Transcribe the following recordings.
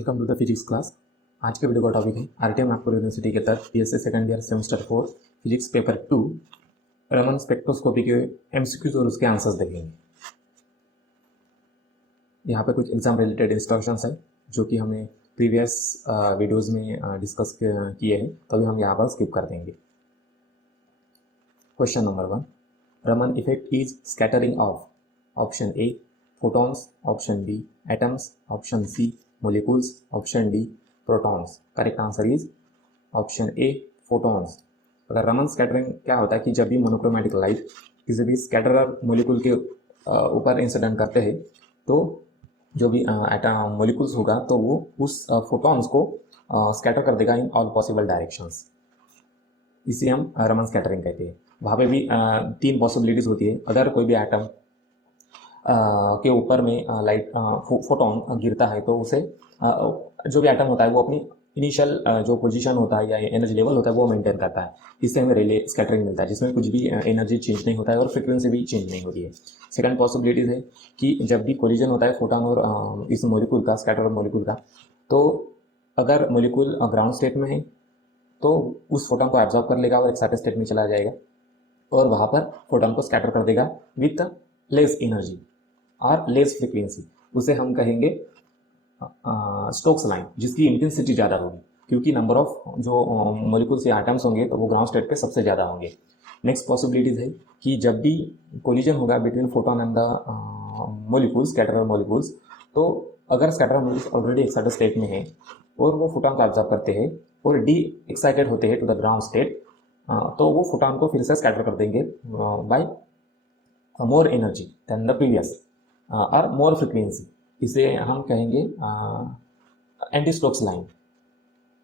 Welcome to the physics class. आज के video का टॉपिक है आरटीएम नागपुर यूनिवर्सिटी के तहत BSc second year semester 4 physics paper 2 Raman spectroscopy के एमसीक्यूज और उसके आंसर्स देखेंगे। यहाँ पे कुछ एग्जाम रिलेटेड इंस्ट्रक्शंस है जो कि हमने प्रीवियस वीडियोज़ में डिस्कस किए हैं, तभी हम यहाँ पर स्किप कर देंगे। Question number 1, Raman effect is scattering of option a photons, option b atoms, option c molecules, option d protons. Correct answer is option a photons. अगर रमन स्कैटरिंग क्या होता है कि जब भी मोनोक्रोमेटिक लाइट किसी भी स्कैटरर मोलिक्यूल के ऊपर इंसिडेंट करते हैं तो जो भी एटम मोलिक्यूल्स होगा तो वो उस फोटॉन्स को स्कैटर कर देगा इन ऑल पॉसिबल डायरेक्शंस। इसे हम रमन स्कैटरिंग कहते हैं। वहाँ पे भी तीन पॉसिबिलिटीज़ होती है। अगर कोई भी एटम के ऊपर में लाइट फोटोन गिरता है तो उसे जो भी एटम होता है वो अपनी इनिशियल जो पोजीशन होता है या एनर्जी लेवल होता है वो मेंटेन करता है। इससे हमें रिले स्कैटरिंग मिलता है जिसमें कुछ भी एनर्जी चेंज नहीं होता है और फ्रीक्वेंसी भी चेंज नहीं होती है। सेकंड पॉसिबिलिटीज़ है कि जब भी कोलिजन होता है फोटोन और इस मॉलिक्यूल का, स्कैटर मॉलिक्यूल का, तो अगर मॉलिक्यूल ग्राउंड स्टेट में है तो उस फोटोन को एब्जॉर्ब कर लेगा और एक्साइटेड स्टेट में चला जाएगा और वहाँ पर फोटोन को स्कैटर कर देगा विथ लेस एनर्जी और लेस फ्रीक्वेंसी। उसे हम कहेंगे स्टोक्स लाइन, जिसकी इंटेंसिटी ज़्यादा होगी क्योंकि नंबर ऑफ जो मॉलिक्यूल्स या एटम्स होंगे तो वो ग्राउंड स्टेट पे सबसे ज़्यादा होंगे। नेक्स्ट पॉसिबिलिटीज़ है कि जब भी कोलिजन होगा between photon and the molecules, scatterer molecules, तो अगर scatterer molecules already excited state में है और वो फोटोन को ऑब्जर्व करते हैं और डी एक्साइटेड होते हैं टू द ग्राउंड स्टेट, तो वो फोटोन को फिर से स्कैटर कर देंगे by more energy than the previous और मोर फ्रिक्वेंसी। इसे हम कहेंगे एंटी स्टोक्स लाइन,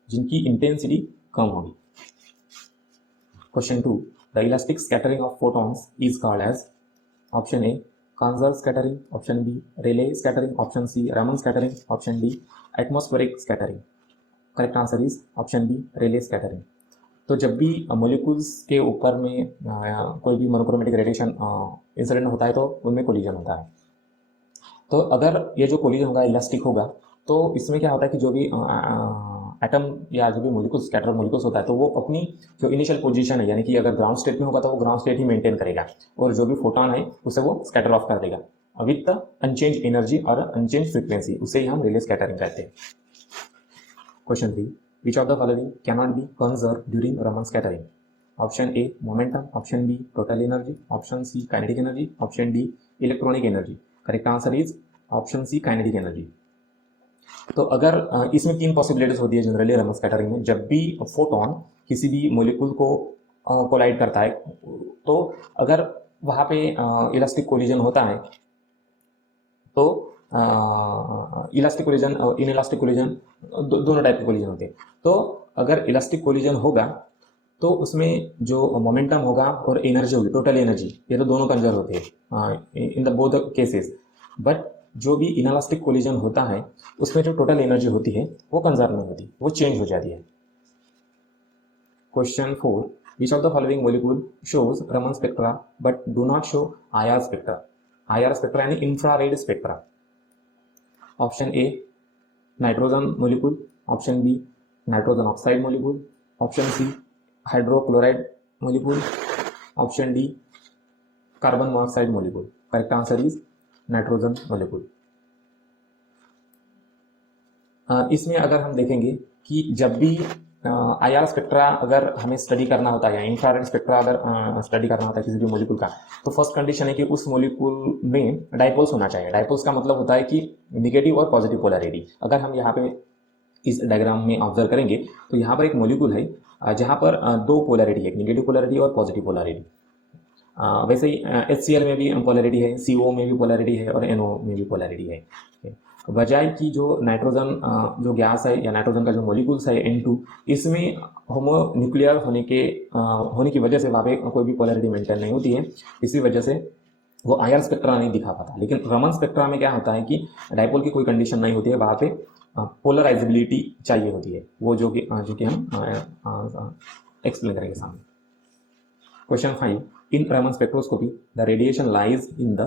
जिनकी इंटेंसिटी कम होगी। Question 2, the elastic scattering of photons is called as option a conserve scattering, option b Rayleigh scattering, option c Raman scattering, option d atmospheric scattering. Correct answer is option b Rayleigh scattering. तो जब भी molecules के ऊपर में कोई भी monochromatic radiation incident होता है तो उनमें कोलिजन होता है। तो अगर ये जो कोलिजन होगा इलास्टिक होगा तो इसमें क्या होता है कि जो भी एटम या जो भी मोलिक्यूल्स, स्कैटर मोलिक्यूल्स होता है तो वो अपनी जो इनिशियल पोजीशन है, यानी कि अगर ग्राउंड स्टेट में होगा तो वो ग्राउंड स्टेट ही मेंटेन करेगा और जो भी फोटोन है उसे वो स्कैटर ऑफ कर देगा विथ अनचेंज एनर्जी और अनचेंज फ्रीक्वेंसी। उसे ही हम रिले स्कैटरिंग कहते हैं। Question 3, which of the following can not be conserve during Raman scattering? Option a momentum, option b total energy, option c kinetic energy, option d electronic energy. Correct answer is option c kinetic energy. तो अगर इसमें तीन possibilities होती है generally Raman scattering में। जब भी photon किसी भी मॉलिक्यूल को कोलाइड करता है तो अगर वहाँ पे इलास्टिक कोलिजन होता है तो इलास्टिक कोलिजन और इनइलास्टिक कोलिजन दोनों टाइप के कोलिजन होते हैं। तो अगर इलास्टिक कोलिजन होगा तो उसमें जो मोमेंटम होगा और एनर्जी होगी, टोटल एनर्जी, ये तो दोनों कंजर्व होते हैं in the both cases. But जो भी इनइलास्टिक कोलिजन होता है उसमें जो टोटल एनर्जी होती है वो कंजर्व नहीं होती, वो चेंज हो जाती है। Question 4, which of the following molecule shows Raman spectra but do not show IR spectra? IR spectra यानी infrared spectra. Option A nitrogen molecule, option B nitrogen oxide molecule, option C hydrochloride molecule, option D carbon monoxide molecule. Correct answer is nitrogen molecule. इसमें अगर हम देखेंगे कि जब भी IR spectra अगर हमें स्टडी करना होता है या इंफ्रारेड स्पेक्ट्रा अगर स्टडी करना होता है किसी भी मॉलिक्यूल का, तो फर्स्ट कंडीशन है कि उस मॉलिक्यूल में डाइपोल्स होना चाहिए। डाइपोल्स का मतलब होता है कि निगेटिव और पॉजिटिव पोलैरिटी। अगर हम यहाँ पे इस डायग्राम में ऑब्जर्व करेंगे तो यहाँ पर एक मॉलिक्यूल है जहाँ पर दो पोलैरिटी है, एक निगेटिव पोलैरिटी और पॉजिटिव पोलैरिटी। वैसे ही HCl में भी पोलैरिटी है, CO में भी पोलैरिटी है और NO में भी पोलैरिटी है। बजाय कि जो नाइट्रोजन जो गैस है या नाइट्रोजन का जो मॉलिक्यूल्स है N2, इसमें होमोन्यूक्लियर होने की वजह से वहाँ पे कोई भी पोलैरिटी मेंटेन नहीं होती है, इसी वजह से वो आईआर स्पेक्ट्रा नहीं दिखा पाता। लेकिन रमन स्पेक्ट्रा में क्या होता है कि डाइपोल की कोई कंडीशन नहीं होती है, वहाँ पे पोलराइजेबिलिटी चाहिए होती है, वो जो कि हम एक्सप्लेन करेंगे सामने। Question 5, in Raman spectroscopy the radiation lies in the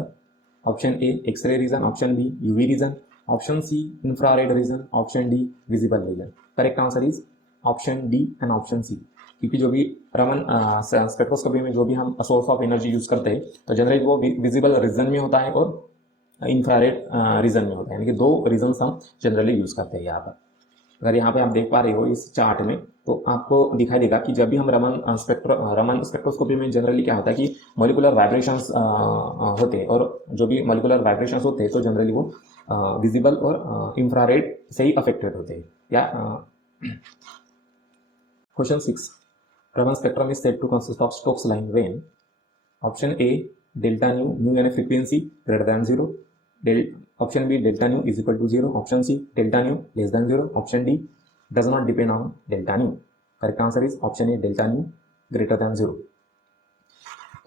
option A X-ray region, option B UV region, option c infrared region, option d visible region. Correct answer is option d and option c. क्योंकि जो भी Raman spectroscopy में जो भी हम source of energy use करते हैं तो जनरली वो विजिबल रीजन में होता है और इंफ्रारेड रीजन में होता है, यानी कि दो रीजन हम जनरली यूज करते हैं यहाँ पर। अगर यहाँ पे आप देख पा रहे हो इस चार्ट में तो आपको दिखाई देगा कि जब भी हम रमन स्पेक्ट्रोस्कोपी में जनरली क्या होता है कि मॉलिक्यूलर वाइब्रेशंस होते हैं, और जो भी मॉलिक्यूलर वाइब्रेशंस होते हैं तो जनरली वो विजिबल और इंफ्रारेड से ही अफेक्टेड होते हैं। या question 6, Raman spectrum is said to consist of Stokes line when option A delta nu, nu यानी frequency greater than 0, option B delta nu is equal to 0, option C delta nu less than 0, option D does not depend on delta nu. Correct answer is option A delta nu greater than 0।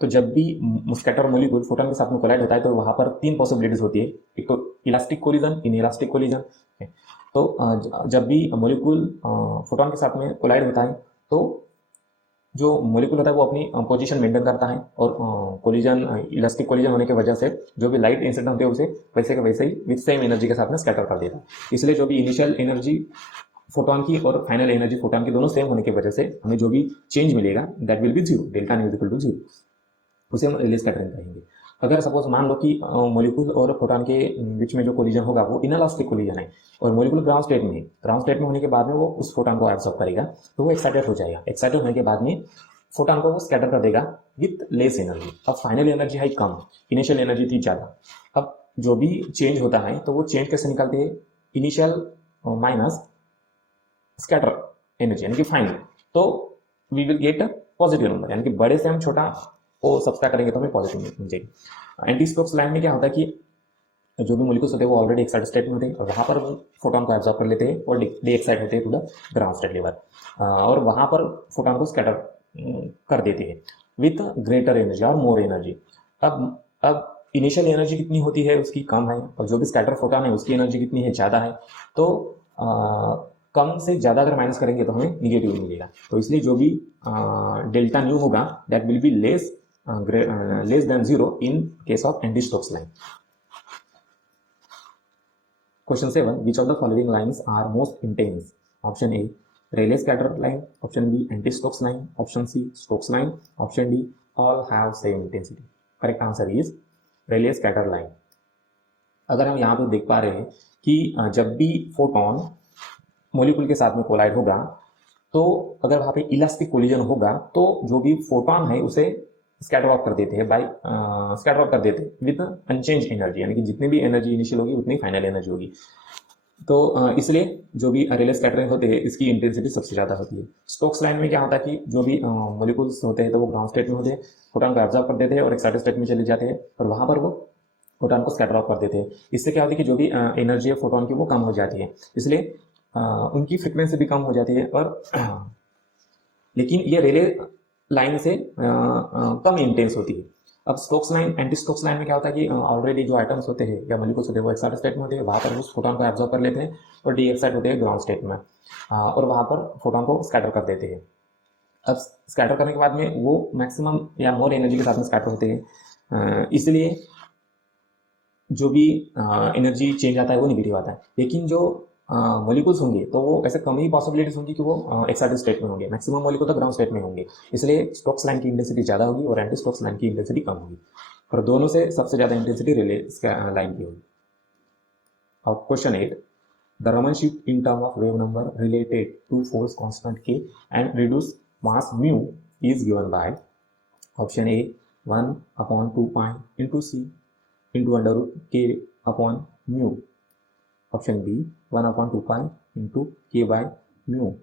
तो जब भी scatter molecule photon के साथ में collide होता है तो वहां पर तीन पॉसिबिलिटीज होती है। एक तो इलास्टिक कोलिजन, इनइलास्टिक कोलिजन। तो जब भी मॉलिक्यूल फोटोन के साथ में कोलाइड होता है तो जो मॉलिक्यूल होता है वो अपनी पोजीशन मेंटेन करता है, और कोलिजन इलास्टिक कोलिजन होने की वजह से जो भी लाइट इंसिडेंट होते हैं उसे वैसे के वैसे ही विद सेम एनर्जी के साथ में स्कैटर कर देता है। इसलिए जो भी इनिशियल एनर्जी फोटोन की और फाइनल एनर्जी फोटोन की दोनों सेम होने की वजह से हमें जो भी चेंज मिलेगा that will be 0, delta nu is equal to 0, उसे हम रिलीज स्कैटरिंग कहेंगे। अगर सपोज मान लो कि मॉलिक्यूल और फोटोन के बीच में जो कोलिजन होगा वो इनइलास्टिक कोलिजन है और मॉलिक्यूल ग्राउंड स्टेट में है, ग्राउंड स्टेट में होने के बाद में वो उस फोटोन को एब्सॉर्ब करेगा तो वो एक्साइटेड हो जाएगा। एक्साइटेड होने के बाद में फोटोन को वो स्कैटर कर देगा विथ लेस एनर्जी। अब फाइनल एनर्जी है कम, इनिशियल एनर्जी थी ज़्यादा। अब जो भी चेंज होता है तो वो चेंज कैसे निकलती है, इनिशियल माइनस स्कैटर एनर्जी यानी कि फाइनल, तो we will get a positive number, यानी कि बड़े से हम छोटा को सब्सट्रैक्ट करेंगे तो हमें पॉजिटिव मिलेगी। एंटी स्टोक्स लाइन में क्या होता है कि जो भी मॉलिक्यूल्स होते हैं वो ऑलरेडी एक्साइटेड स्टेट में होते हैं और वहाँ पर फोटोन को एब्जॉर्ब कर लेते हैं और डी एक्साइट होते हैं to the ground state level, और वहाँ पर फोटोन को स्कैटर कर देते हैं विथ ग्रेटर एनर्जी और मोर एनर्जी। अब इनिशियल एनर्जी कितनी होती है उसकी कम है, और जो भी स्कैटर फोटोन है उसकी एनर्जी कितनी है ज़्यादा है। तो कम से ज़्यादा अगर माइनस करेंगे तो हमें निगेटिव मिलेगा। तो इसलिए जो भी डेल्टा न्यू होगा that will be less than 0 in case of anti-Stokes line. Question 7. Which of the following lines are most intense? Option A, Rayleigh scatter line. Option B, anti-Stokes line. Option C, Stokes line. Option D, all have same intensity. Correct answer is Rayleigh scatter line. अगर हम यहाँ पे देख पा रहे हैं कि जब भी फोटोन मॉलिक्यूल के साथ में कोलाइड होगा तो अगर वहाँ पे इलास्टिक कोलिजन होगा तो जो भी फोटोन है उसे स्कैटर ऑफ कर देते हैं स्कैटर ऑफ कर देते हैं विद अनचेंज एनर्जी, यानी कि जितनी भी एनर्जी इनिशियल होगी उतनी फाइनल एनर्जी होगी। तो इसलिए जो भी रेले स्कैटरिंग होते हैं इसकी इंटेंसिटी सबसे ज़्यादा होती है। स्टोक्स लाइन में क्या होता है कि जो भी मॉलिक्यूल्स होते हैं तो वो ग्राउंड स्टेट में होते हैं, फोटोन को एब्जॉर्ब कर देते हैं और एक्साइटेड स्टेट में चले जाते हैं और वहाँ पर वो फोटोन को स्कैटर ऑफ कर देते हैं। इससे क्या होती है कि जो भी एनर्जी है फोटोन की वो कम हो जाती है, इसलिए उनकी फ्रिक्वेंसी भी कम हो जाती है। और लेकिन ये रेले लाइन से कम इंटेंस होती है। अब Stokes line, anti Stokes line में क्या होता है कि ऑलरेडी जो आइटम्स होते हैं या मॉलिक्यूल्स होते हैं वो एक्साइटेड स्टेट में होते हैं, वहाँ पर उस फोटोन को एब्जॉर्ब कर लेते हैं और डी एक्साइट होते हैं ग्राउंड स्टेट में, और वहाँ पर फोटोन को स्कैटर कर देते हैं। अब स्कैटर करने के बाद में वो मैक्सिमम या मोर एनर्जी के साथ में स्कैटर होते हैं, इसलिए जो भी एनर्जी चेंज आता है वो नेगेटिव आता है। लेकिन जो मॉलिक्यूल्स होंगे तो वो ऐसे कम ही पॉसिबिलिटीज होंगी कि वो एक्साइटेड स्टेट में होंगे, मैक्सिमम मॉलिक्यूल तो ग्राउंड स्टेट में होंगे, इसलिए स्टोक्स लाइन की इंटेंसिटी ज़्यादा होगी और एंटी स्टोक्स लाइन की इंटेंसिटी कम होगी, और दोनों से सबसे ज़्यादा इंटेंसिटी रिले लाइन की होगी। अब question 8, the Raman shift in term of wave number related to force constant k and reduce mass mu is given by option A 1/2 pi into c into under root k upon mu, option B 1/2 pi into k by mu,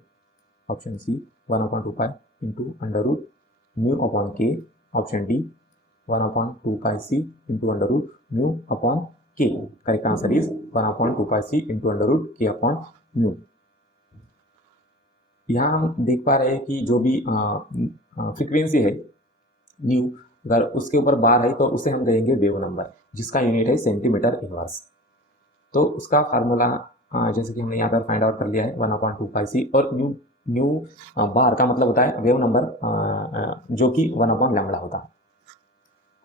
option C 1/2 pi into under root mu upon k, option D 1/2 pi c into under root mu upon k. Correct answer is 1/2 pi c into under root k upon mu. यहाँ हम देख पा रहे हैं कि जो भी frequency है न्यू, अगर उसके ऊपर बार है तो उसे हम कहेंगे वेव नंबर, जिसका यूनिट है सेंटीमीटर इनवर्स। तो उसका फार्मूला जैसे कि हमने यहाँ पर फाइंड आउट कर लिया है 1/2 पाई सी, और न्यू बार का मतलब होता है वेव नंबर जो कि 1/λ होता है।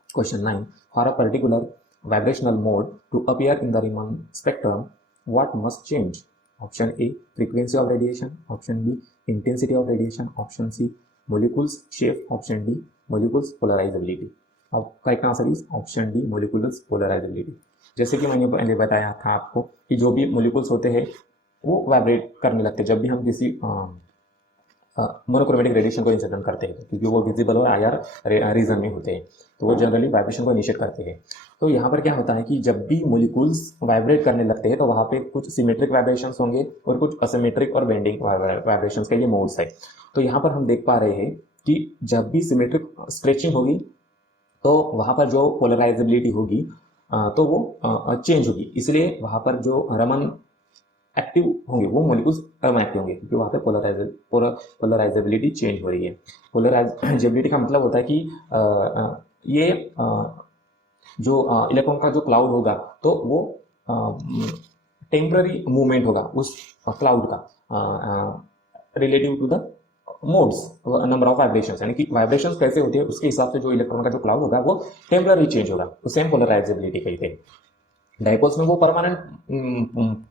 Question 9, for a particular vibrational mode to appear in the Riemann spectrum, what must change? Option A, frequency of radiation. Option B, intensity of radiation. Option C, molecules shape. Option D, molecules polarizability. अब correct answer is option D, molecules polarizability. जैसे कि मैंने पहले बताया था आपको कि जो भी मोलिकुल्स होते हैं वो वाइब्रेट करने लगते हैं जब भी हम किसी मोनोक्रोमेटिक रेडिएशन को इंसिडेंट करते हैं, क्योंकि वो विजिबल और आईआर रीजन में होते हैं, तो वो जनरली वाइब्रेशन को इनिशिएट करते हैं। तो यहाँ पर क्या होता है कि जब भी मोलिकुल्स वाइब्रेट करने लगते हैं तो वहाँ पे कुछ सिमेट्रिक वाइब्रेशंस होंगे और कुछ असिमेट्रिक और बेंडिंग वाइब्रेशंस के ये मोड्स है। तो यहाँ पर हम देख पा रहे हैं कि जब भी सिमेट्रिक स्ट्रेचिंग होगी तो वहाँ पर जो पोलराइजेबिलिटी होगी तो वो चेंज होगी, इसलिए वहाँ पर जो रमन एक्टिव होंगे वो मोलिकुल्स रमन एक्टिव होंगे, क्योंकि वहाँ पे पोलराइजेबिलिटी चेंज हो रही है। पोलराइजेबिलिटी का मतलब होता है कि ये जो इलेक्ट्रॉन का जो क्लाउड होगा तो वो टेम्पररी मूवमेंट होगा उस क्लाउड का relative to the modes number of vibrations, यानी कि वाइब्रेशंस कैसे होती है उसके हिसाब से जो इलेक्ट्रॉन का जो क्लाउड होगा वो टेम्पररी चेंज होगा, उसे हम पोलराइजेबिलिटी कहते हैं। डाइपोल्स में वो परमानेंट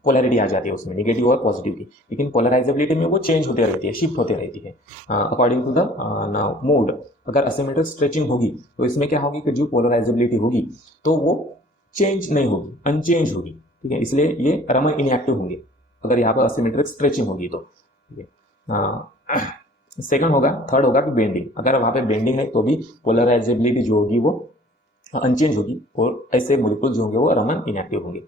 पोलैरिटी आ जाती है, उसमें निगेटिव और पॉजिटिव की, लेकिन पोलराइजेबिलिटी में वो चेंज होती रहती है, शिफ्ट होती रहती है अकॉर्डिंग टू द मोड। अगर असिमेट्रिक स्ट्रेचिंग होगी तो इसमें क्या होगी कि जो पोलराइजेबिलिटी होगी तो वो चेंज नहीं होगी, अनचेंज होगी, ठीक है, इसलिए ये रमन इनएक्टिव होंगे अगर यहाँ पर असिमेट्रिक स्ट्रेचिंग होगी तो, ठीक है। सेकंड होगा, थर्ड होगा कि बेंडिंग, अगर वहाँ पे बेंडिंग है तो भी पोलराइजेबिलिटी जो होगी वो अनचेंज होगी और ऐसे मोलिक्यूल जो होंगे वो रमन इनएक्टिव होंगे।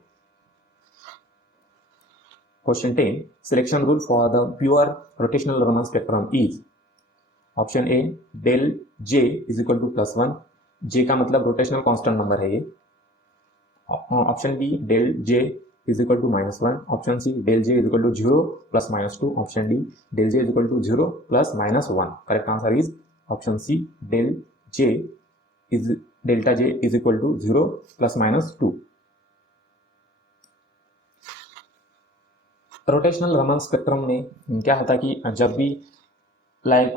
Question 10, selection rule for the pure rotational Raman spectrum is. Option a, del J is equal to +1, J का मतलब रोटेशनल कांस्टेंट नंबर है ये। Option b, del J is equal to -1। Option c, del J is equal to 0 + -2। Option d, del J is equal to 0 + -1। Correct answer is option C, delta J is equal to 0 + -2। Rotational Raman spectrum में क्या होता है कि जब भी like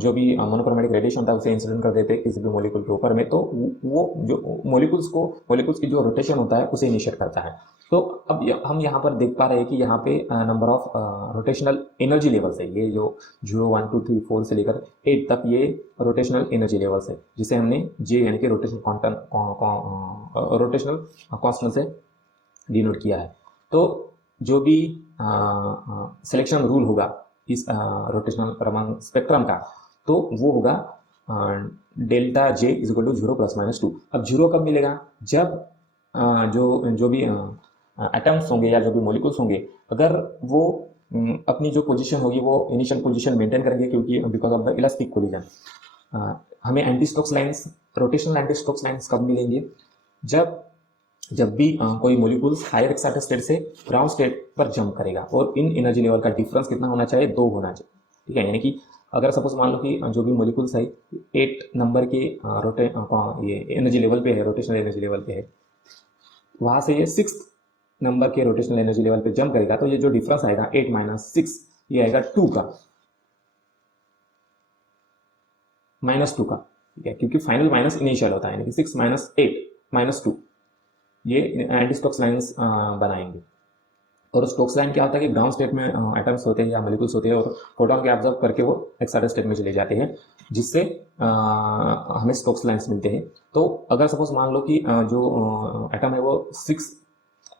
जो भी monochromatic radiation था उसे इंसिडेंट कर देते किसी भी मॉलिक्यूल के ऊपर में, तो वो जो मॉलिक्यूल्स की जो रोटेशन होता है उसे इनिशिएट करता है। तो अब हम यहाँ पर देख पा रहे हैं कि यहाँ पे number of rotational energy levels है, ये जो 0 1 2 3 4 से लेकर 8 तक ये रोटेशनल एनर्जी लेवल्स है, जिसे हमने जे यानी कि रोटेशनल कांस्टेंट से डिनोट किया है। तो जो भी सिलेक्शन रूल होगा इस रोटेशनल रमन स्पेक्ट्रम का, तो वो होगा delta J is equal to 0 + -2। अब 0 कब मिलेगा? जब जो भी एटम्स होंगे या जो भी मॉलिक्यूल्स होंगे, अगर वो अपनी जो पोजीशन होगी वो इनिशियल पोजीशन मेंटेन करेंगे, क्योंकि because of the elastic collision. हमें anti Stokes lines, rotational anti Stokes lines कब मिलेंगे? जब भी कोई मॉलिक्यूल्स हायर एक्साइटेड स्टेट से ग्राउंड स्टेट पर जंप करेगा, और इन एनर्जी लेवल का डिफरेंस कितना होना चाहिए? 2 होना चाहिए, ठीक है। यानी कि अगर सपोज मान लो कि जो भी मॉलिक्यूल्स है 8 नंबर के ये एनर्जी लेवल पे है, रोटेशनल एनर्जी लेवल पे है, वहाँ से ये 6 नंबर के रोटेशनल एनर्जी लेवल पे जंप करेगा, तो ये जो डिफरेंस आएगा 8 - 6, ये आएगा 2 का, -2 का, ठीक है, क्योंकि फाइनल माइनस इनिशियल होता है, यानी कि 6 - 8 - 2, ये एंटी स्टोक्स लाइंस बनाएंगे। और स्टोक्स लाइन क्या होता है कि ग्राउंड स्टेट में एटम्स होते हैं या मॉलिक्यूल्स होते हैं और फोटोन के ऑब्जर्व करके वो एक्साइटेड स्टेट में चले जाते हैं, जिससे हमें स्टोक्स लाइंस मिलते हैं। तो अगर सपोज मान लो कि जो एटम है वो 6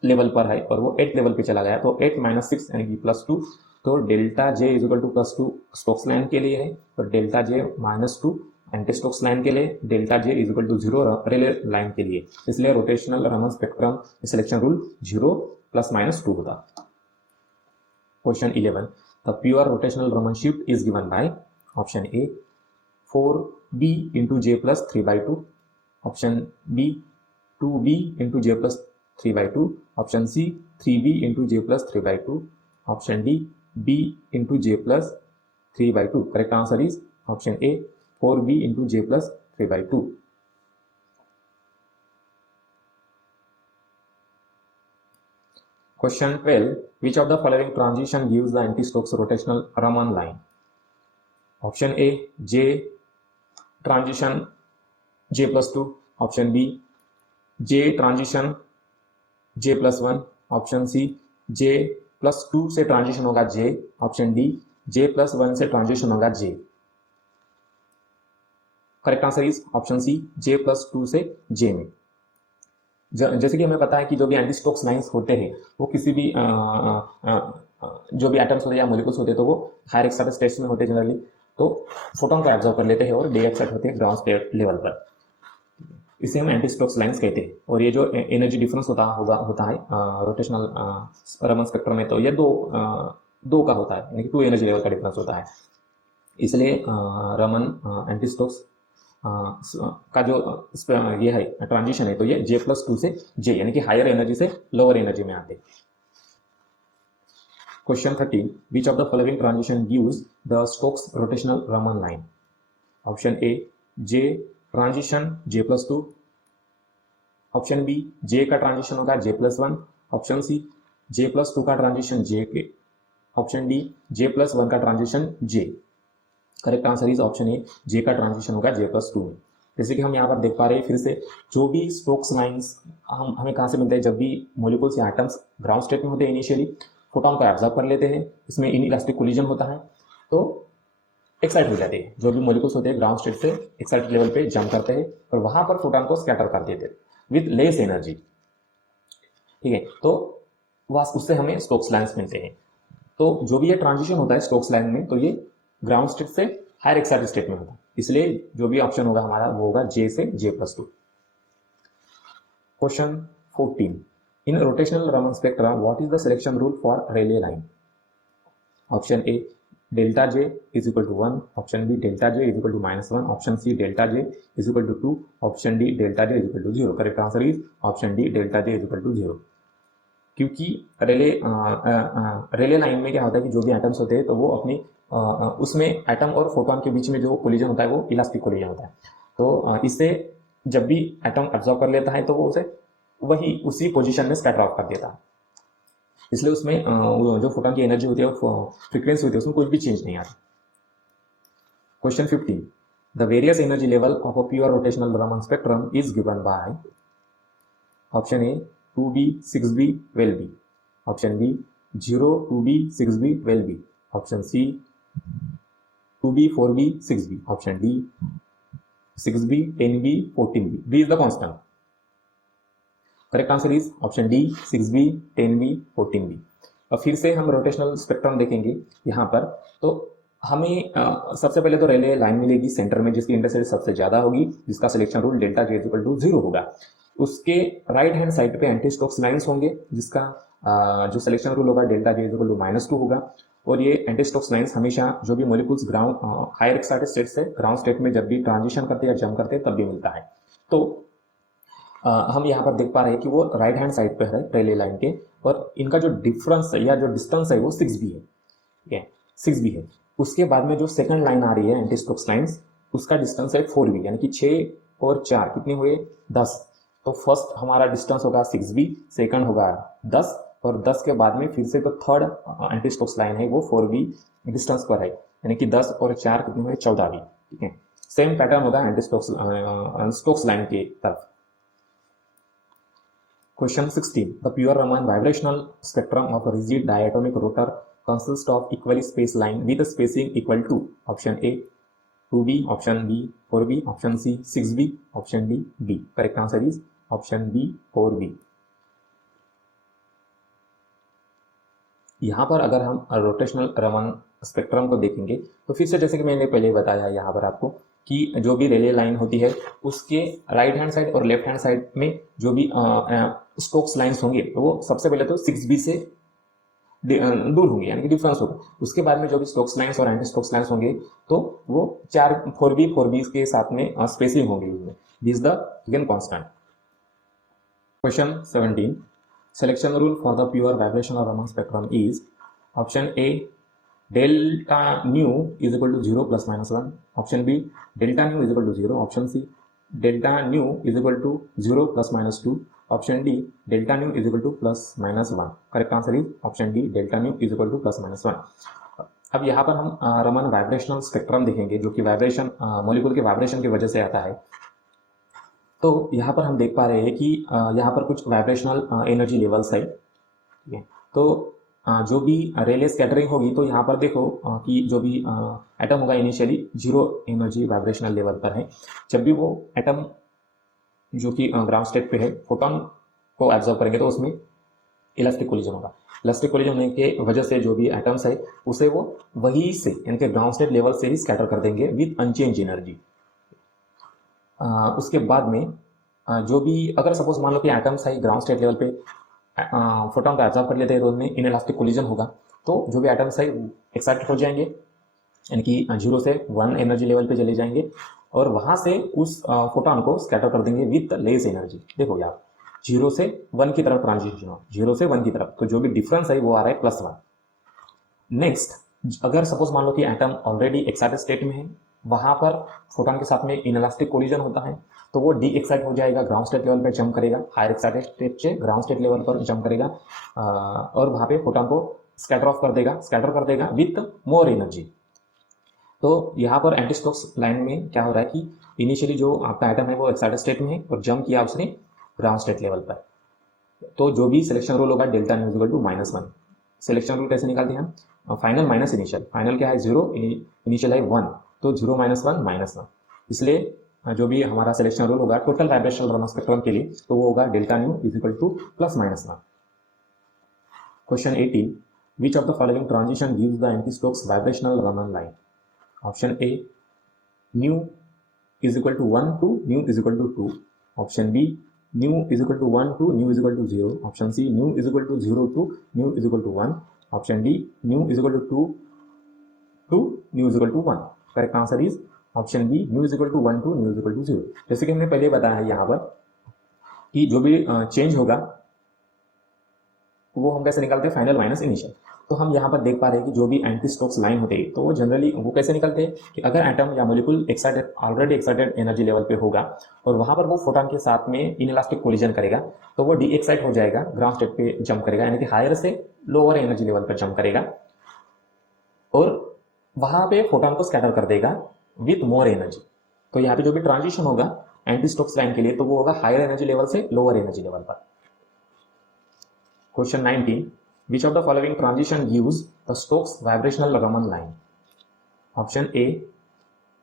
लेवल पर है और वो 8 लेवल पे चला गया, तो 8 - 6 यानी कि +2, तो delta J is equal to +2 Stokes line के लिए है, और delta J -2 anti Stokes line के लिए, delta J is equal to 0 Rayleigh line के लिए। इसलिए rotational Raman spectrum selection rule 0 + -2 होता। Question 11, the pure rotational Raman shift is given by. Option a 4b × j + 3/2, option b 2b × j + 3/2, option C 3b × j + 3/2, option D b × j + 3/2। Correct answer is option a 4b × j + 3/2। Question 12, which of the following transition gives the anti-Stokes rotational Raman line? Option A, J transition J + 2, option B J transition J + 1, option C J+2 से transition होगा J, option d J+1 से transition होगा J। Correct answer is option c J+2 से J में। जैसे कि हमें पता है कि जो भी एंटी स्टोक्स लाइंस होते हैं वो किसी भी जो भी एटम्स होते हैं या मॉलिक्यूल्स होते हैं तो वो हायर एक्साइटेड स्टेट्स में होते हैं जनरली, तो फोटोन को एब्जॉर्ब कर लेते हैं और डे एक्साइट होते हैं ग्राउंड स्टेट लेवल पर। इसे हम एंटी स्टोक्स लाइंस कहते हैं। और ये जो एनर्जी डिफरेंस होता है रोटेशनल रमन स्पेक्ट्रम में, तो ये दो का होता है, यानी कि 2 एनर्जी लेवल का डिफरेंस होता है। इसलिए रमन एंटी स्टोक्स का जो ये है ट्रांजिशन है, तो ये J+2 से J, यानी कि हायर एनर्जी से लोअर एनर्जी में आते। Question 13, which of the following transition gives the Stokes rotational Raman line? Option a J transition J+2, option b J का ट्रांजिशन होगा J+1, ऑप्शन सी J+2 का ट्रांजिशन J के, option d J+1 का transition J। Correct answer is option a J का transition होगा J+2 में। जैसे कि हम यहाँ पर देख पा रहे हैं फिर से, जो भी स्टोक्स लाइंस हमें कहाँ से मिलते हैं, जब भी मॉलिक्यूल्स या एटम्स ग्राउंड स्टेट में होते हैं इनिशियली, फोटोन को एब्जॉर्ब कर लेते हैं, इसमें इनइलास्टिक कोलिजन होता है तो एक्साइट हो जाते हैं। जो भी मॉलिक्यूल्स होते हैं ग्राउंड स्टेट से एक्साइटेड लेवल पे जंप करते हैं और वहां पर फोटोन को स्कैटर कर देते हैं विद लेस एनर्जी। ठीक है, तो उससे हमें स्टोक्स लाइंस मिलते हैं। तो जो भी ये ट्रांजिशन होता है स्टोक्स लाइन में, तो ये ग्राउंड स्टेट से हायर एक्साइटेड स्टेट में होता है, इसलिए जो भी ऑप्शन होगा हमारा वो होगा J से J+2। Question 14, in rotational Raman spectra what is the selection rule for Rayleigh line? Option A delta J is equal to 1, option B delta J is equal to -1, option C delta J is equal to 2, option D delta J is equal to 0। Correct answer is option D delta J is equal to 0। क्योंकि रेले line में क्या होता है कि जो भी atoms होते हैं तो वो अपनी उसमें एटम और फोटोन के बीच में जो कोलिजन होता है वो इलास्टिक कोलिजन होता है। तो इससे जब भी एटम एब्जॉर्ब कर लेता है तो वो उसे उसी पोजीशन में स्कैटर ऑफ कर देता है, इसलिए उसमें जो फोटोन की एनर्जी होती है और फ्रीक्वेंसी होती है उसमें कोई भी चेंज नहीं आता। Question 15, the various energy level of a pure rotational Raman spectrum is given by? Option a 2b 6b 12b, option b 0 2b 6b 12b, option c 2b 4b 6b, option d 6b 10b 14b। b is the constant. Correct answer is option d 6b 10b 14b। अब फिर से हम rotational spectrum देखेंगे यहाँ पर, तो हमें सबसे पहले तो रेले लाइन मिलेगी सेंटर में जिसकी इंटरसेप्ट सबसे ज्यादा होगी, जिसका selection rule delta J equal to 0 होगा। उसके राइट हैंड साइड पे एंटी स्टोक्स लाइंस होंगे जिसका जो सिलेक्शन रूल होगा डेल्टा J इक्वल टू -2 होगा। और ये एंटी स्टोक्स लाइंस हमेशा जो भी molecules ground higher excited state से ग्राउंड स्टेट में जब भी ट्रांजिशन करते हैं या जंप करते हैं तब भी मिलता है। तो हम यहाँ पर देख पा रहे हैं कि वो राइट हैंड साइड पे है रेले लाइन के, और इनका जो डिफरेंस या जो डिस्टेंस है वो 6b है। ठीक है, 6b है। उसके बाद में जो सेकंड लाइन आ रही है एंटी स्टोक्स लाइंस, उसका डिस्टेंस है 4b, यानी कि 6 और 4 कितने हुए 10। तो फर्स्ट हमारा डिस्टेंस होगा 6b, सेकंड होगा 10, और 10 के बाद में फिर से तो थर्ड एंटी स्टोक्स लाइन है वो 4b डिस्टेंस पर है, यानी कि 10 और 4 कितने हुए 14b। ठीक है, सेम पैटर्न होगा एंटी स्टोक्स लाइन की तरफ। Question 16. The pure Raman vibrational spectrum of a rigid diatomic rotor consists of equally spaced line with a spacing equal to option A 2b, option B 4b, option C 6b, option D B. Correct answer is option B 4b. यहाँ पर अगर हम rotational Raman spectrum को देखेंगे तो फिर से जैसे कि मैंने पहले बताया यहाँ पर आपको कि जो भी रेले लाइन होती है उसके राइट हैंड साइड और लेफ्ट हैंड साइड में जो भी स्टोक्स लाइंस होंगे तो वो सबसे पहले तो 6b से दूर होंगे, यानी कि डिफरेंस होगा। उसके बाद में जो भी स्टोक्स लाइंस और एंटी स्टोक्स लाइंस होंगे तो वो 4b के साथ में स्पेसिंग होंगी उसमें। This the again constant. Question 17, selection rule for the pure vibrational Raman spectrum is option A delta nu is equal to 0 plus minus 1, option B delta nu is equal to 0, option C delta nu is equal to 0 plus minus 2, option D delta nu is equal to plus minus 1. Correct answer is option D delta nu is equal to plus minus 1. अब यहाँ पर हम Raman vibrational spectrum देखेंगे जो कि vibration molecule के vibration की वजह से आता है। तो यहाँ पर हम देख पा रहे हैं कि यहाँ पर कुछ वाइब्रेशनल एनर्जी लेवल्स है। ठीक है, तो जो भी रेले स्कैटरिंग होगी तो यहाँ पर देखो कि जो भी एटम होगा initially zero energy vibrational level पर है। जब भी वो एटम जो कि ग्राउंड स्टेट पे है फोटोन को एब्जॉर्ब करेंगे तो उसमें इलास्टिक कोलिजन होगा। इलास्टिक कोलिजन होने के वजह से जो भी एटम्स है उसे वो वही से यानी कि ग्राउंड स्टेट लेवल से ही स्कैटर कर देंगे विद अनचेंज एनर्जी। उसके बाद में जो भी अगर सपोज मान लो कि एटम्स है ग्राउंड स्टेट लेवल पे फोटोन को एब्जॉर्ब कर लेते हैं तो उनमें इनइलास्टिक कोलिजन होगा। तो जो भी एटम्स है एक्साइटेड हो जाएंगे यानी कि 0 से 1 एनर्जी लेवल पे चले जाएंगे और वहां से उस फोटोन को स्कैटर कर देंगे विथ लेस एनर्जी। देखो यार 0 से 1 की तरफ ट्रांजिशन हो, 0 से 1 की तरफ, तो जो भी डिफरेंस है वो आ रहा है +1। नेक्स्ट अगर सपोज मान लो कि एटम ऑलरेडी एक्साइटेड स्टेट में है, वहां पर फोटोन के साथ में इनइलास्टिक कोलिजन होता है तो वो डी एक्साइट हो जाएगा, ग्राउंड स्टेट लेवल पर जंप करेगा, हायर एक्साइटेड स्टेट से ग्राउंड स्टेट लेवल पर जंप करेगा और वहां पे फोटोन को स्कैटर कर देगा विथ मोर एनर्जी। तो यहाँ पर एंटी स्टोक्स लाइन में क्या हो रहा है कि इनिशियली जो आपका एटम है वो एक्साइटेड स्टेट में है और जंप किया उसने ग्राउंड स्टेट लेवल पर। तो जो भी सिलेक्शन रूल होगा delta nu equal to -1। Selection rule कैसे निकालते हैं हम? फाइनल माइनस इनिशियल, फाइनल क्या है 0, इनिशियल है 1, तो 0 - 1 -1। इसलिए जो भी हमारा सिलेक्शन रूल होगा टोटल वाइब्रेशनल रमन स्पेक्ट्रम के लिए तो वो होगा delta nu equal to +-1। Question 18, which of the following transition gives the anti Stokes vibrational Raman line? Option A nu is equal to 1 to nu is equal to 2, option B nu is equal to 1 to nu is equal to 0, option C nu is equal to 0 to nu is equal to 1, option D nu is equal to 2 to nu is equal to 1। Correct answer is option B nu is equal to 1 to nu is equal to 0। जैसे कि हमने पहले बताया है यहाँ पर कि जो भी चेंज होगा वो हम कैसे निकालते हैं? Final minus initial. तो हम यहाँ पर देख पा रहे हैं कि जो भी एंटी स्टोक्स लाइन होते हैं तो वो जनरली वो कैसे निकलते हैं कि अगर एटम या molecule already excited energy level पे होगा और वहां पर वो फोटोन के साथ में इनइलास्टिक कोलिजन करेगा तो वो डी एक्साइट हो जाएगा, ग्राउंड स्टेट पे जंप करेगा यानी कि हायर से लोअर एनर्जी लेवल पर जंप करेगा और वहां पे फोटोन को स्कैटर कर देगा विथ मोर एनर्जी। तो यहाँ पे जो भी ट्रांजिशन होगा एंटी स्टोक्स लाइन के लिए तो वो होगा हायर एनर्जी लेवल से लोअर एनर्जी लेवल पर। Question 19, which of the following transition gives the Stokes vibrational Raman line? Option A,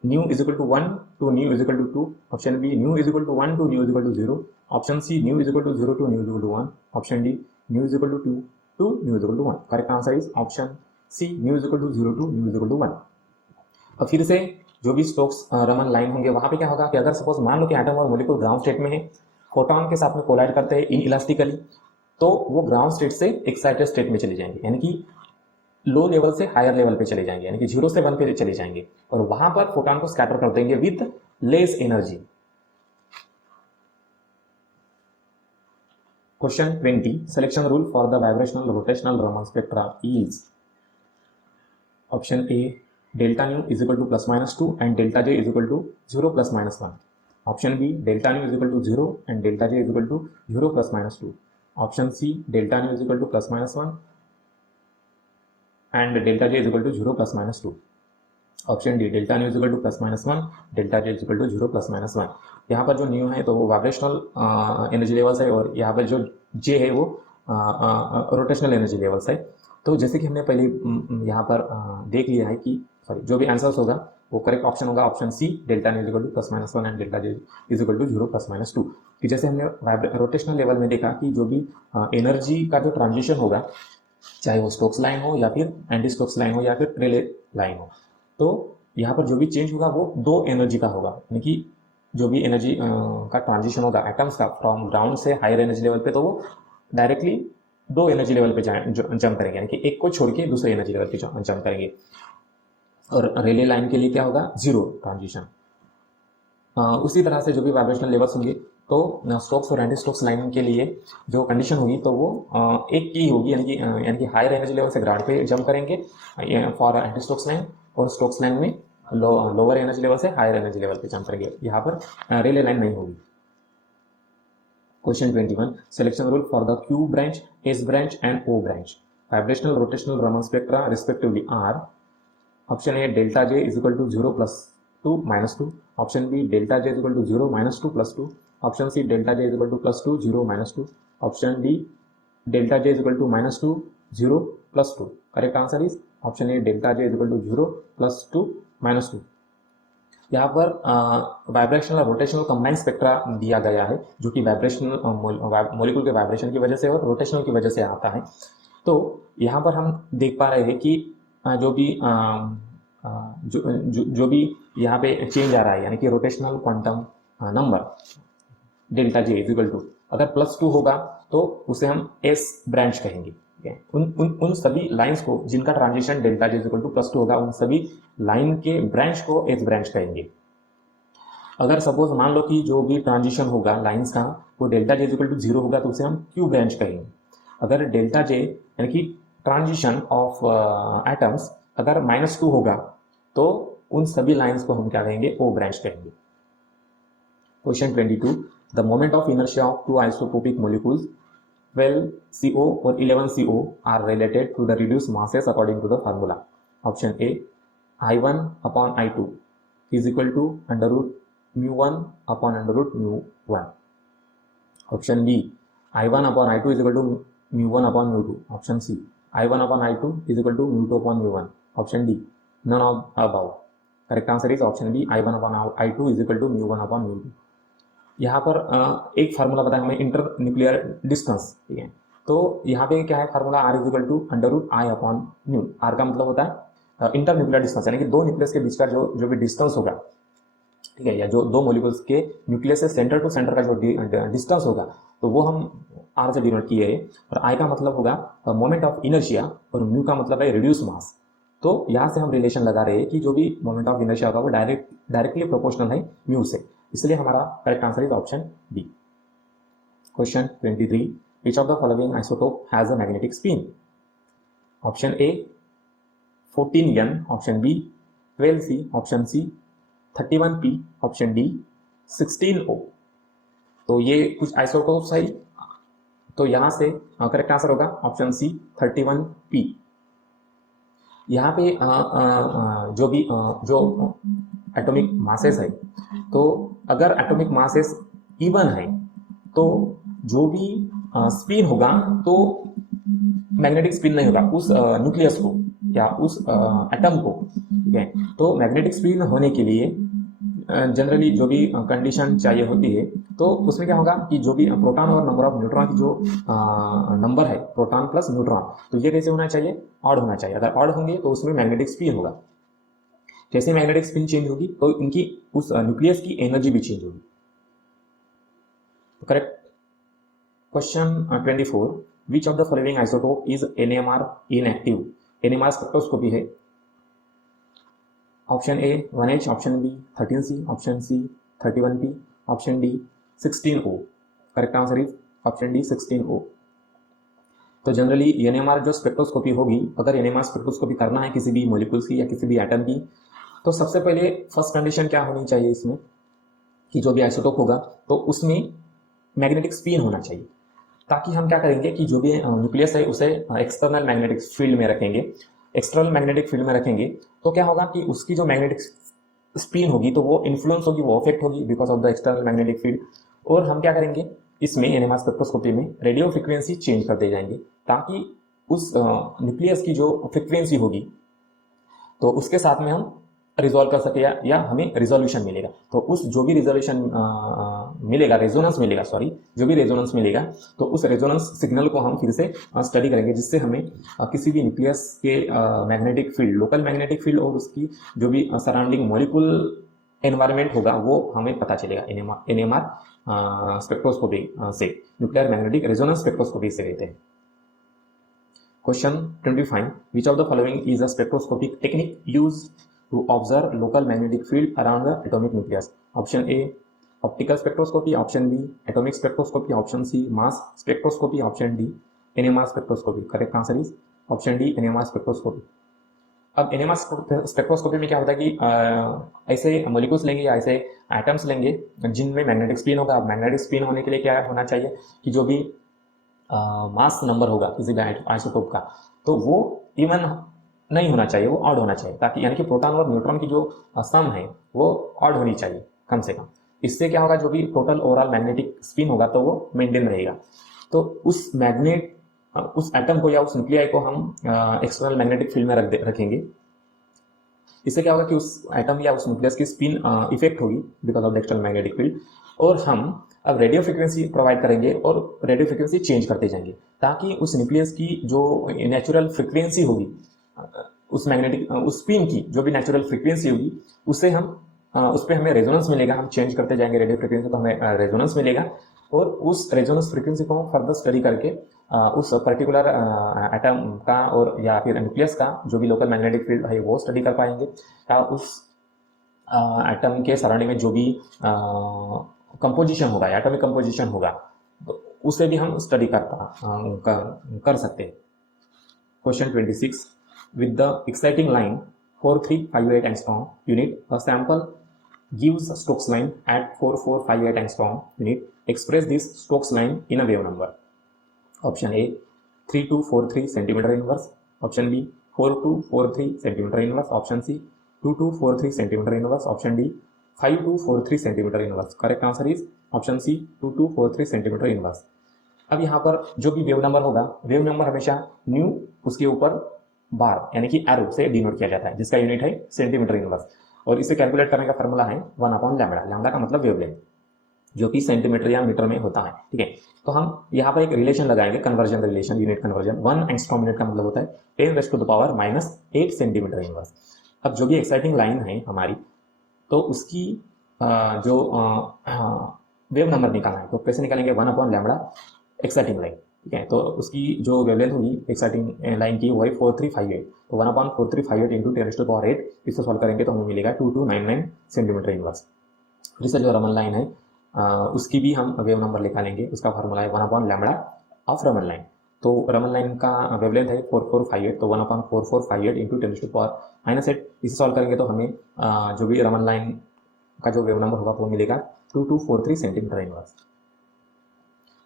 nu is equal to 1 to nu is equal to 2, option B nu is equal to 1 to nu is equal to 0, option C nu is equal to 0 to nu is equal to 1, option D nu is equal to 2 to nu is equal to 1। Correct answer is option C nu is equal to 0 to nu is equal to 1। अब फिर से जो भी Stokes Raman line होंगे वहां पे क्या होगा कि अगर सपोज मान लो कि एटम और मॉलिक्यूल ग्राउंड स्टेट में है, फोटोन के साथ में कोलाइड करते हैं इनइलास्टिकली तो वो ग्राउंड स्टेट से एक्साइटेड स्टेट में चले जाएंगे यानी कि लो लेवल से हायर लेवल पे चले जाएंगे यानी कि 0 से 1 पे चले जाएंगे और वहां पर फोटोन को स्कैटर कर देंगे with less energy. Question 20, selection rule for the vibrational rotational Raman spectra is? Option A delta nu is equal to +-2 and delta J is equal to 0 +-1, option B delta nu is equal to 0 and delta J is equal to 0 +-2, option C delta nu is equal to +-1 and delta J is equal to 0 +-2, option D delta nu is equal to +-1 delta J is equal to 0 +-1। यहाँ पर जो new है तो वो vibrational energy levels है और यहाँ पर जो जे है वो रोटेशनल एनर्जी लेवल्स है। तो जैसे कि हमने पहले यहाँ पर देख लिया है कि जो भी आंसर्स होगा वो करेक्ट ऑप्शन होगा option C delta nu is equal to +-1 and delta J is equal to 0 +-2। कि जैसे हमने रोटेशनल लेवल में देखा कि जो भी एनर्जी का जो ट्रांजिशन होगा चाहे वो स्टोक्स लाइन हो या फिर एंटी स्टोक्स लाइन हो या फिर रेले लाइन हो, तो यहाँ पर जो भी चेंज होगा वो 2 एनर्जी का होगा यानी कि जो भी एनर्जी का ट्रांजिशन होगा एटम्स का फ्रॉम ग्राउंड से हायर एनर्जी लेवल पे तो वो डायरेक्टली 2 एनर्जी लेवल पे जंप करेंगे यानी कि एक को छोड़ के दूसरे एनर्जी लेवल पे जंप करेंगे। और रेले लाइन के लिए क्या होगा 0 ट्रांजिशन। उसी तरह से जो भी वाइब्रेशनल लेवल्स होंगे तो स्टोक्स और एंटी स्टोक्स लाइन के लिए जो कंडीशन होगी तो वो एक की होगी यानी कि हायर एनर्जी लेवल से ग्राउंड पे जंप करेंगे फॉर एंटी स्टोक्स लाइन और स्टोक्स लाइन में लोअर एनर्जी लेवल से हायर एनर्जी लेवल पे जंप करेंगे। यहाँ पर रेले लाइन नहीं होगी। Question 21, selection rule for the Q branch, S branch and O branch vibrational rotational Raman spectra respectively are? Option A delta J is equal to 0 +2 -2, option B delta J is equal to 0 -2 +2, option C delta J is equal to +2 0 -2, option D delta J is equal to -2 0 plus 2. Correct answer is option A delta J is equal to 0 plus 2 minus 2. यहाँ पर vibrational और rotational combined spectra दिया गया है जो कि vibrational molecule के vibration की वजह से और रोटेशनल की वजह से आता है. तो यहाँ पर हम देख पा रहे हैं कि जो भी जो भी यहाँ पे चेंज आ रहा है यानी कि rotational quantum number delta J is equal to अगर प्लस 2 होगा तो उसे हम एस ब्रांच कहेंगे. उन सभी लाइंस को जिनका transition delta J is equal two plus 2 होगा उन सभी लाइन के ब्रांच को एस ब्रांच कहेंगे. अगर सपोज मान लो कि जो भी ट्रांजिशन होगा लाइंस का वो delta J is equal to 0 होगा तो उसे हम क्यू ब्रांच कहेंगे. अगर डेल्टा जे यानी कि ट्रांजिशन ऑफ एटम्स अगर -2 होगा तो उन सभी लाइंस को हम क्या कहेंगे ओ ब्रांच कहेंगे. Question 22. The moment of inertia of two isotopic molecules 12 CO और 11 CO are related to the reduced masses according to the formula. Option A, I1 upon I2 is equal to under root mu1 upon under root mu1. Option B, I1 upon I2 is equal to mu1 upon mu2. Option C, I1 upon I2 is equal to mu2 upon mu1. Option D, none of above. Correct answer is option B, I1 upon I2 is equal to mu1 upon mu2. यहाँ पर एक formula पता है हमें inter nuclear distance. ठीक है, तो यहाँ पे क्या है formula R is equal to under root I upon mu. R का मतलब होता है इंटर न्यूक्लियर डिस्टेंस यानी कि दो न्यूक्लियस के बीच का जो भी डिस्टेंस होगा, ठीक है, या जो दो मॉलिक्यूल्स के न्यूक्लियस से सेंटर टू सेंटर का जो डिस्टेंस होगा तो वो हम R से डिनोट किए हैं. और I का मतलब होगा मोमेंट ऑफ इनर्शिया और म्यू का मतलब है रिड्यूस मास. तो यहाँ से हम रिलेशन लगा रहे हैं कि जो भी मोमेंट ऑफ इनर्शिया होगा वो डायरेक्टली प्रोपोर्शनल है म्यू से, इसलिए हमारा correct answer is option B. Question 23. Which of the following isotope has a magnetic spin? Option A 14N, option B 12C, option C 31P, option D 16O. तो ये कुछ isotopes है, तो यहाँ से करेक्ट आंसर होगा ऑप्शन सी 31P. यहाँ पे जो एटॉमिक मासेस है, तो अगर एटॉमिक मासेस इवन है तो जो भी स्पिन होगा तो मैग्नेटिक स्पिन नहीं होगा उस न्यूक्लियस को या उस एटम को. ठीक है, तो मैग्नेटिक स्पिन होने के लिए जनरली जो भी कंडीशन चाहिए होती है तो उसमें क्या होगा कि जो भी प्रोटॉन और नंबर ऑफ न्यूट्रॉन की जो नंबर है प्रोटॉन प्लस न्यूट्रॉन, तो ये कैसे होना चाहिए? ऑड होना चाहिए. अगर ऑड होंगे तो उसमें मैग्नेटिक स्पिन होगा. जैसे मैग्नेटिक स्पिन चेंज होगी तो इनकी उस न्यूक्लियस की एनर्जी भी चेंज होगी. Correct. Question 24. Which of the following isotope is NMR inactive? NMR spectroscopy है. Option A 1H, option B 13C, option C 31P, option D 16O. Correct answer is option D 16O. तो generally NMR जो spectroscopy होगी, अगर NMR spectroscopy करना है किसी भी molecules की या किसी भी एटम की, तो सबसे पहले फर्स्ट कंडीशन क्या होनी चाहिए इसमें कि जो भी आइसोटोप होगा तो उसमें मैग्नेटिक स्पिन होना चाहिए, ताकि हम क्या करेंगे कि जो भी न्यूक्लियस है उसे एक्सटर्नल मैग्नेटिक फील्ड में रखेंगे. एक्सटर्नल मैग्नेटिक फील्ड में रखेंगे तो क्या होगा कि उसकी जो मैग्नेटिक स्पिन होगी तो वो इन्फ्लुएंस होगी, वो अफेक्ट होगी because of the external magnetic field. और हम क्या करेंगे इसमें NMR स्पेक्ट्रोस्कोपी में रेडियो फ्रिक्वेंसी चेंज करते जाएंगे ताकि उस न्यूक्लियस की जो फ्रिक्वेंसी होगी तो उसके साथ में हम रिजॉल्व कर सके या हमें रिजोल्यूशन मिलेगा. तो उस जो भी रिजोल्यूशन मिलेगा, रेजोनेंस मिलेगा, सॉरी, जो भी रेजोनेंस मिलेगा तो उस रेजोनेंस सिग्नल को हम फिर से स्टडी करेंगे, जिससे हमें किसी भी न्यूक्लियस के magnetic field, local magnetic field और उसकी जो भी सराउंडिंग मॉलिक्यूल एनवायरनमेंट होगा वो हमें पता चलेगा. NMR स्पेक्ट्रोस्कोपी से, न्यूक्लियर मैग्नेटिक रेजोनेंस स्पेक्ट्रोस्कोपी से कहते हैं. Question 25. Which of the following is a spectroscopic technique used to observe local magnetic field around the atomic nucleus? Option A optical spectroscopy, option B atomic spectroscopy, option C mass spectroscopy, option D NMR spectroscopy. Correct answer is option D NMR spectroscopy. अब NMR spectroscopy में क्या होता है कि ऐसे molecules लेंगे या ऐसे एटम्स लेंगे जिनमें मैग्नेटिक स्पिन होगा. अब मैग्नेटिक स्पिन होने के लिए क्या होना चाहिए कि जो भी मास नंबर होगा किसी भी आइसोटोप का तो वो इवन नहीं होना चाहिए, वो ऑड होना चाहिए, ताकि यानी कि प्रोटॉन और न्यूट्रॉन की जो सम है वो ऑड होनी चाहिए कम से कम. इससे क्या होगा, जो भी टोटल ओवरऑल मैग्नेटिक स्पिन होगा तो वो मेंटेन रहेगा. तो उस मैग्नेट उस एटम को या उस न्यूक्लियाई को हम एक्सटर्नल मैग्नेटिक फील्ड में रखेंगे। इससे क्या होगा कि उस एटम या उस न्यूक्लियस की स्पिन इफेक्ट होगी because of the external magnetic field, और हम अब रेडियो फ्रिक्वेंसी प्रोवाइड करेंगे और रेडियो फ्रिक्वेंसी चेंज करते जाएंगे ताकि उस न्यूक्लियस की जो नेचुरल फ्रिक्वेंसी होगी, उस मैग्नेटिक उस स्पिन की जो भी नेचुरल फ्रिक्वेंसी होगी उससे हम उस पर हमें रेजोनेंस मिलेगा। हम चेंज करते जाएंगे रेडियो फ्रिक्वेंसी तो हमें रेजोनेंस मिलेगा, और उस रेजोनेंस फ्रिक्वेंसी को फर्दर स्टडी करके उस पर्टिकुलर एटम का और या फिर न्यूक्लियस का जो भी लोकल मैग्नेटिक फील्ड है वो स्टडी कर पाएंगे, या उस एटम के सराउंडिंग में जो भी कंपोजिशन होगा, एटॉमिक कंपोजिशन होगा, तो उसे भी हम स्टडी कर सकते हैं। Question 26, with the exciting line 4358 angstrom unit, a sample gives Stokes line at 4458 angstrom unit. Express this Stokes line in a wave number. Option A 3243 centimeter inverse. Option B 4243 centimeter inverse. Option C 2243 centimeter inverse. Option D 5243 centimeter inverse. Correct answer is option C 2243 centimeter inverse. अब यहाँ पर जो भी wave number होगा, wave number हमेशा new उसके ऊपर बार यानी कि एरो से डिनोट किया जाता है, जिसका यूनिट है सेंटीमीटर इनवर्स, और इसे कैलकुलेट करने का फॉर्मूला है 1/λ। लैम्डा का मतलब वेवलेंथ जो कि सेंटीमीटर या मीटर में होता है। ठीक है, तो हम यहाँ पर एक रिलेशन लगाएंगे, conversion relation, unit conversion. 1 angstrom unit का मतलब होता है 10⁻⁻⁸ सेंटीमीटर इनवर्स। अब जो भी एक्साइटिंग लाइन है हमारी, तो उसकी जो वेव नंबर निकालना है तो कैसे निकालेंगे, 1/λ एक्साइटिंग लाइन। ठीक है, तो उसकी जो वेवलेंथ होगी एक्साइटिंग लाइन की वो है 4358, तो 1/4358 इंटू 10⁸, इससे सॉल्व करेंगे तो हमें मिलेगा 2299 सेंटीमीटर इनवर्स। फिर से जो रमन लाइन है उसकी भी हम वेव नंबर निकालेंगे, उसका फार्मूला है 1/λ ऑफ रमन लाइन। तो रमन लाइन का वेवलेंथ है 4458, तो 1/4458 इंटू 10⁻⁸, इसे सॉल्व करेंगे तो हमें जो भी रमन लाइन का जो वेव नंबर होगा वो मिलेगा 2243 centimetre inverse.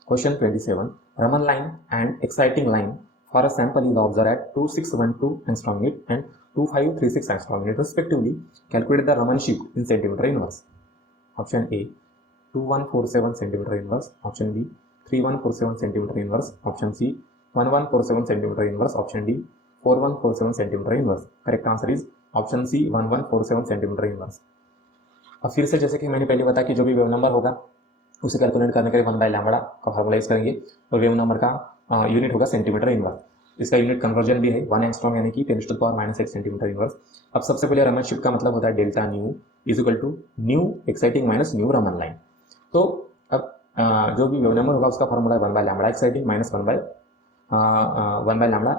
Question 27. Raman line and exciting line for a sample is observed at 2612 angstrom unit and 2536 angstrom unit respectively. Calculate the Raman shift in centimeter inverse. Option A 2147 centimeter inverse. Option B 3147 centimeter inverse. Option C 1147 centimeter inverse. Option D 4147 centimeter inverse. Correct answer is option C 1147 centimeter inverse. अब फिर से जैसे कि मैंने पहले बताया कि जो भी वेव नंबर होगा उसे कैलकुलेट करने के लिए 1/λ का फॉर्मूला यूज करेंगे, और वेव नंबर का यूनिट होगा सेंटीमीटर इनवर्स। इसका यूनिट कन्वर्जन भी है 1 एंगस्ट्रॉम यानी कि 10⁻⁻⁸ सेंटीमीटर इनवर्स। अब सबसे पहले रमन शिफ्ट का मतलब होता है delta nu is equal to nu exciting minus nu Raman line. तो अब जो भी वेव नंबर होगा उसका फॉर्मूला है 1/λ exciting minus 1/λ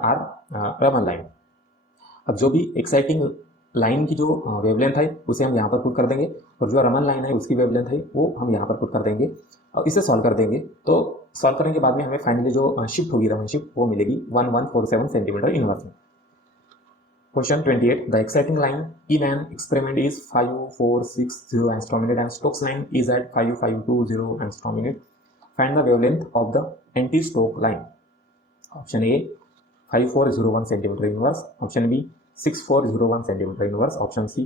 R Raman line. अब जो भी एक्साइटिंग लाइन की जो वेवलेंथ है उसे हम यहाँ पर पुट कर देंगे, और जो रमन लाइन है उसकी वेवलेंथ है वो हम यहाँ पर पुट कर देंगे, और इसे सॉल्व कर देंगे। तो सॉल्व करने के बाद में हमें फाइनली जो शिफ्ट होगी रमन शिफ्ट वो मिलेगी 1147 सेंटीमीटर इनवर्स में। Question 28. The exciting line in an experiment is 5460 angstrom unit and Stokes line is at 5520 angstrom unit. Find the wavelength of the anti Stoke line. Option A 5401 centimeter inverse, option B 6401 centimeter inverse, option C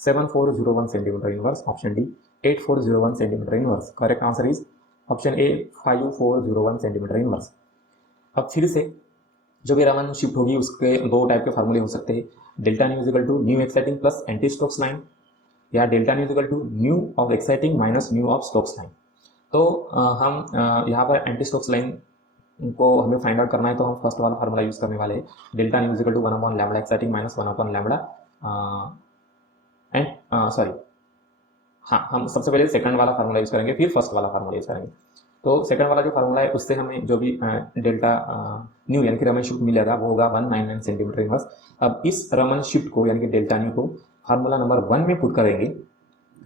7401 centimeter inverse, option D 8401 centimeter inverse. Correct answer is option A 5401 centimeter inverse. अब फिर से जो भी Raman shift होगी उसके दो type के फार्मूले हो सकते हैं, delta nu equal to nu exciting plus anti Stokes line, या delta nu equal to nu of exciting minus nu of Stokes line. तो हम यहाँ पर एंटी स्टोक्स लाइन को हमें फाइंड आउट करना है, तो हम फर्स्ट वाला फार्मूला यूज करने वाले हैं, delta nu equal to 1/λ exciting minus 1/λ and sorry हाँ, हम सबसे पहले सेकंड वाला फार्मूला यूज करेंगे फिर फर्स्ट वाला फार्मूला यूज करेंगे। तो सेकंड वाला जो फार्मूला है उससे हमें जो भी डेल्टा न्यू यानी कि रमन शिफ्ट मिलेगा वो होगा 199 सेंटीमीटर इनवर्स। अब इस रमन शिफ्ट को यानी कि डेल्टा न्यू को फार्मूला नंबर 1 में पुट करेंगे,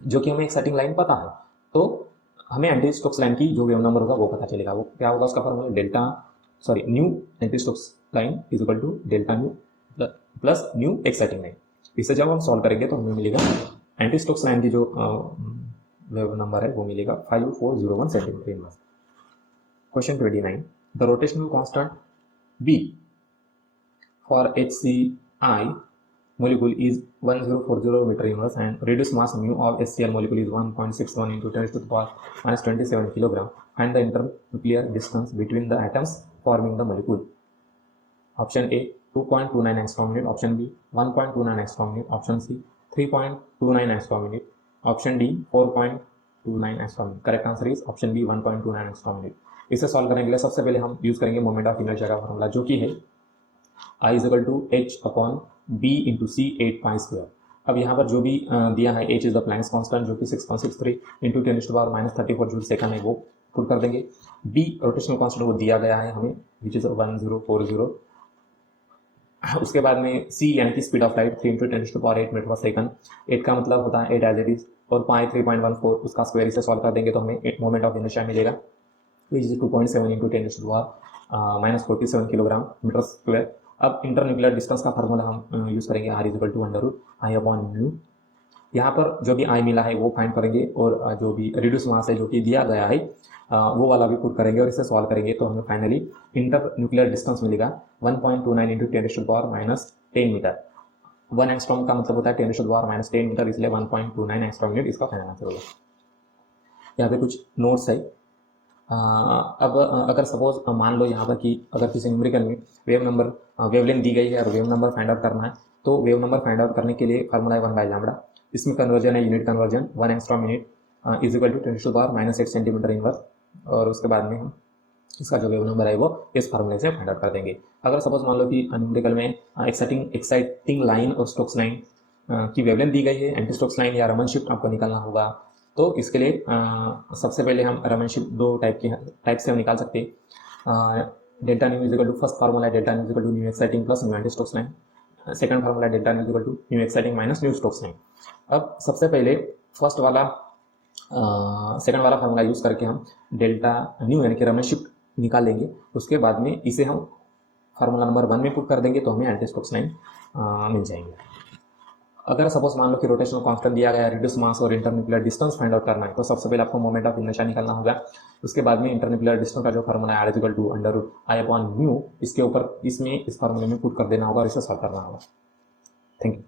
जो कि हमें एक्साइटिंग लाइन पता है, तो हमें एंटी स्टोक्स लाइन की जो वेव नंबर होगा वो पता चलेगा। वो क्या होगा उसका formula nu anti Stokes line is equal to delta nu plus nu exciting line. इसे जब हम सॉल्व करेंगे तो हमें मिलेगा एंटी स्टोक्स लाइन की जो वेव नंबर है वो मिलेगा 5401 centimeter inverse. Question 29. The rotational constant B for HCl molecule is 1040 meter inverse and reduced mass mu of HCl molecule is 1.61 into 10⁻⁻27 kg, and the internuclear distance between the atoms forming the molecule. Option A 2.29 angstrom unit, option B 1.29 angstrom unit, option C 3.29 angstrom unit, option D 4.29 angstrom unit. Correct answer is option B 1.29 angstrom unit. इसे solve करने के लिए सबसे पहले हम use करेंगे moment of inertia का formula, जो कि है I is equal to H upon B into C 8 pi square. अब यहाँ पर जो भी दिया है h is the Planck's constant, जो कि 6.63 इंटू 10⁻⁻34 जूल सेकंड है, वो पुट कर देंगे। b रोटेशनल कांस्टेंट वो दिया गया है हमें, विच इज 1040। उसके बाद में c यानी कि speed of light 3 into 10⁸ meter per second. 8 का मतलब होता है 8 एज इट इज, और पाई 3.14 उसका स्क्वायर। इसे सॉल्व कर देंगे तो हमें मोमेंट ऑफ इनर्शिया मिलेगा, which is 2.7 into 10⁻⁻47 kilogram meter square. अब इंटरन्यूक्लियर डिस्टेंस का फार्मूला हम यूज़ करेंगे, r is equal to √I upon mu. यहाँ पर जो भी I मिला है वो फाइंड करेंगे, और जो भी रिड्यूस मास है जो कि दिया गया है वो वाला भी पुट करेंगे, और इसे सॉल्व करेंगे तो हमें फाइनली इंटरन्यूक्लियर डिस्टेंस मिलेगा 1.29 इंटू 10⁻⁻10 मीटर। 1 एंगस्ट्रॉम का मतलब होता है 10⁻⁻10 मीटर, इसलिए 1.29 एंगस्ट्रॉम यूनिट इसका फाइनल आंसर होगा। यहाँ पे कुछ नोट्स है। अब अगर सपोज मान लो यहाँ पर कि अगर किसी न्यूमेरिकल में वेवलेंथ दी गई है और वेव नंबर फाइंड आउट करना है, तो वेव नंबर फाइंड आउट करने के लिए फार्मूला है 1/λ। इसमें कन्वर्जन है unit conversion, 1 angstrom unit is equal to 10⁻⁸ centimeter inverse, और उसके बाद में हम इसका जो वेव नंबर है वो इस फार्मूले से फाइंड आउट कर देंगे। अगर सपोज मान लो कि न्यूमेरिकल में एक्साइटिंग लाइन और स्टोक्स लाइन की वेवलेंथ दी गई है, एंटी स्टोक्स लाइन या रमन शिफ्ट आपको निकालना होगा, तो इसके लिए सबसे पहले हम रमन शिफ्ट दो टाइप से हम निकाल सकते हैं। Delta nu is equal to, first formula delta nu is equal to nu exciting plus nu anti Stokes line. Second formula delta nu is equal to nu exciting minus nu Stokes line. अब सबसे पहले first वाला second वाला formula use करके हम delta nu यानी कि Raman shift निकाल लेंगे। उसके बाद में इसे हम फार्मूला नंबर 1 में पुट कर देंगे तो हमें एंटी स्टोक्स लाइन मिल जाएंगे। अगर सपोज मान लो कि रोटेशनल कांस्टेंट दिया गया है, रिड्यूस मास और इंटरन्यूक्लियर डिस्टेंस फाइंड आउट करना है, तो सबसे पहले आपको मोमेंट ऑफ इनर्शिया निकालना होगा। उसके बाद में इंटरन्यूक्लियर डिस्टेंस का जो फार्मूला है r is equal to √I upon mu, इसके ऊपर इसमें इस फार्मूले में पुट कर देना होगा और इसे सॉल्व करना होगा। Thank you.